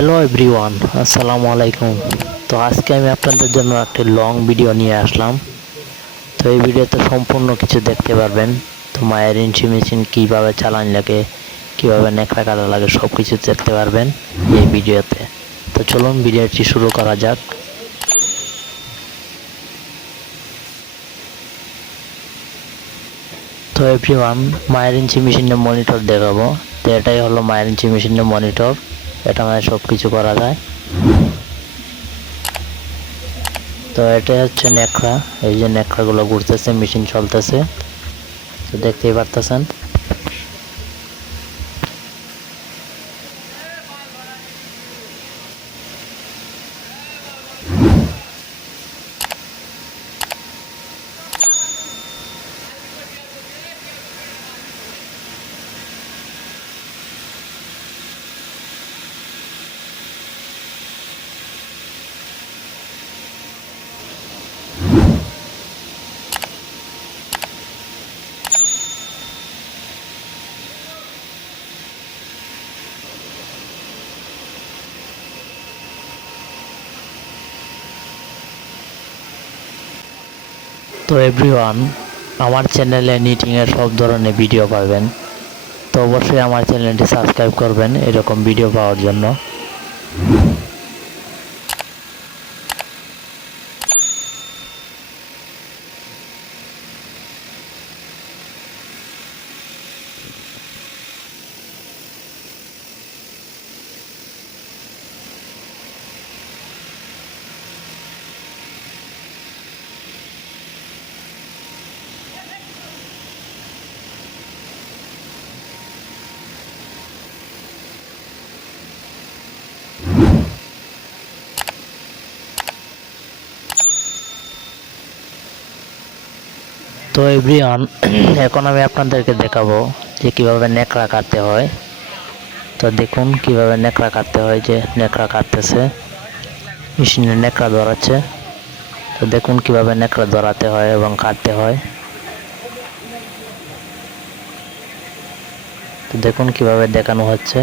Hello everyone, আসসালামু আলাইকুম। তো আজকে আমি আপনাদের জন্য একটি লং ভিডিও নিয়ে আসলাম। তো এই ভিডিওতে সম্পূর্ণ কিছু দেখতে পারবেন। তো মায়ের ইঞ্চি মেশিন কীভাবে চালান লাগে, কীভাবে নেকড়া কাটা লাগে, সব কিছু দেখতে পারবেন এই ভিডিওতে। তো চলুন ভিডিওটি শুরু করা যাক। তো এভরিওয়ান, মায়ের ইঞ্চি মেশিনের মনিটর দেখাবো। তো এটাই হলো মায়ের ইঞ্চি মেশিনের মনিটর। এটা মানে সব কিছু করা যায়। তো এটাই হচ্ছে নেকড়া। এই যে নেকড়াগুলো ঘুরতেছে, মেশিন চলতেছে, তো দেখতেই পারতেছেন। তো এভরিওয়ান, আমার চ্যানেলে নিটিংয়ের সব ধরনের ভিডিও পাবেন। তো অবশ্যই আমার চ্যানেলটি সাবস্ক্রাইব করবেন এরকম ভিডিও পাওয়ার জন্য। তো এভরিওয়ান, এখন আমি আপনাদেরকে দেখাবো যে কিভাবে নেকড়া কাটতে হয়। তো দেখুন কিভাবে নেকড়া কাটতে হয়। যে নেকড়া কাটতেছে, মেশিনে নেকড়া ধরাচ্ছে। তো দেখুন কিভাবে নেকড়া ধরাতে হয় এবং কাটতে হয়। তো দেখুন কিভাবে দেখানো হচ্ছে।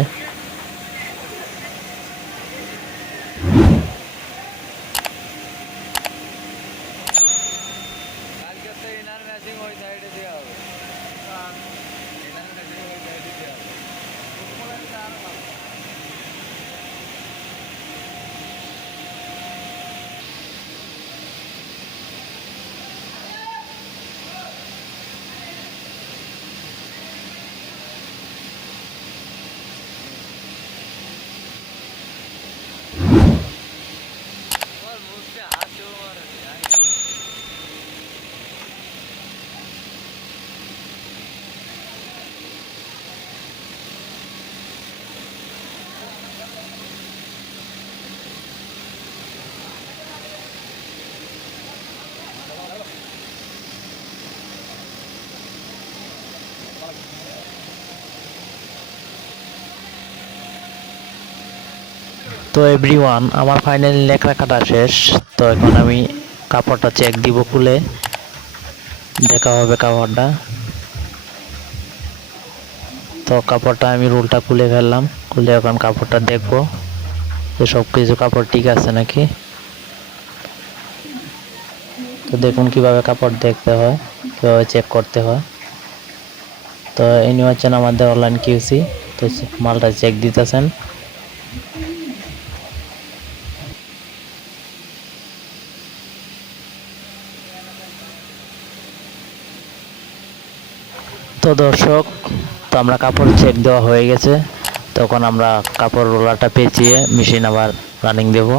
তো এভরিওয়ান, আমার ফাইনালি নেকড়া কাটা শেষ। তো এখন আমি কাপড়টা চেক দিব, খুলে দেখা হবে কাপড়টা। তো কাপড়টা আমি রোলটা খুলে ফেললাম, খুলে এখন কাপড়টা দেখবো যে সব কিছু কাপড় ঠিক আছে নাকি। তো দেখুন কিভাবে কাপড় দেখতে হয়, কিভাবে চেক করতে হয়। তো ইনি হচ্ছেন আমাদের অনলাইন কিউসি। তো মালটা চেক দিতেছেন। তো দর্শক, তো আমরা কাপড় চেক দেওয়া হয়ে গেছে। তখন আমরা কাপড় রোলারটা পেঁচিয়ে মেশিন আবার রানিং দেব।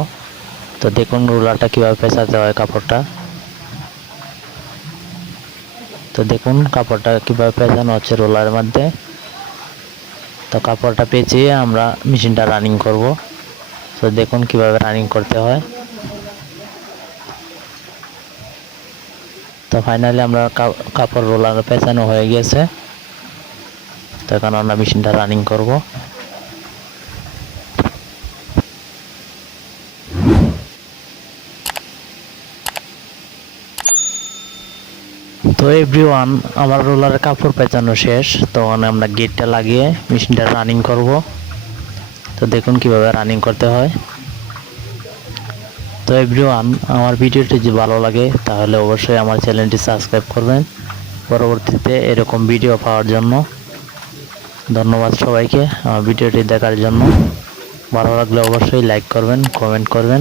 তো দেখুন রোলারটা কীভাবে পেঁচাতে হয় কাপড়টা। তো দেখুন কাপড়টা কীভাবে পেঁচানো হচ্ছে রোলারের মধ্যে। তো কাপড়টা পেঁচিয়ে আমরা মেশিনটা রানিং করব। তো দেখুন কিভাবে রানিং করতে হয়। তো ফাইনালি আমরা কাপড় রোলার পেঁচানো হয়ে গেছে। তো এখন আমরা মেশিনটা রানিং করব। তো এভরিওয়ান, আমার রোলারের কাপড় পেঁচানো শেষ। তখন আমরা গেটটা লাগিয়ে মেশিনটা রানিং করব। তো দেখুন কিভাবে রানিং করতে হয়। তো এভরিওয়ান, আমার ভিডিওটি যদি ভালো লাগে তাহলে অবশ্যই আমার চ্যানেলটি সাবস্ক্রাইব করবেন পরবর্তীতে এরকম ভিডিও পাওয়ার জন্য। ধন্যবাদ সবাইকে আমার ভিডিওটি দেখার জন্য। ভালো লাগলে অবশ্যই লাইক করবেন, কমেন্ট করবেন।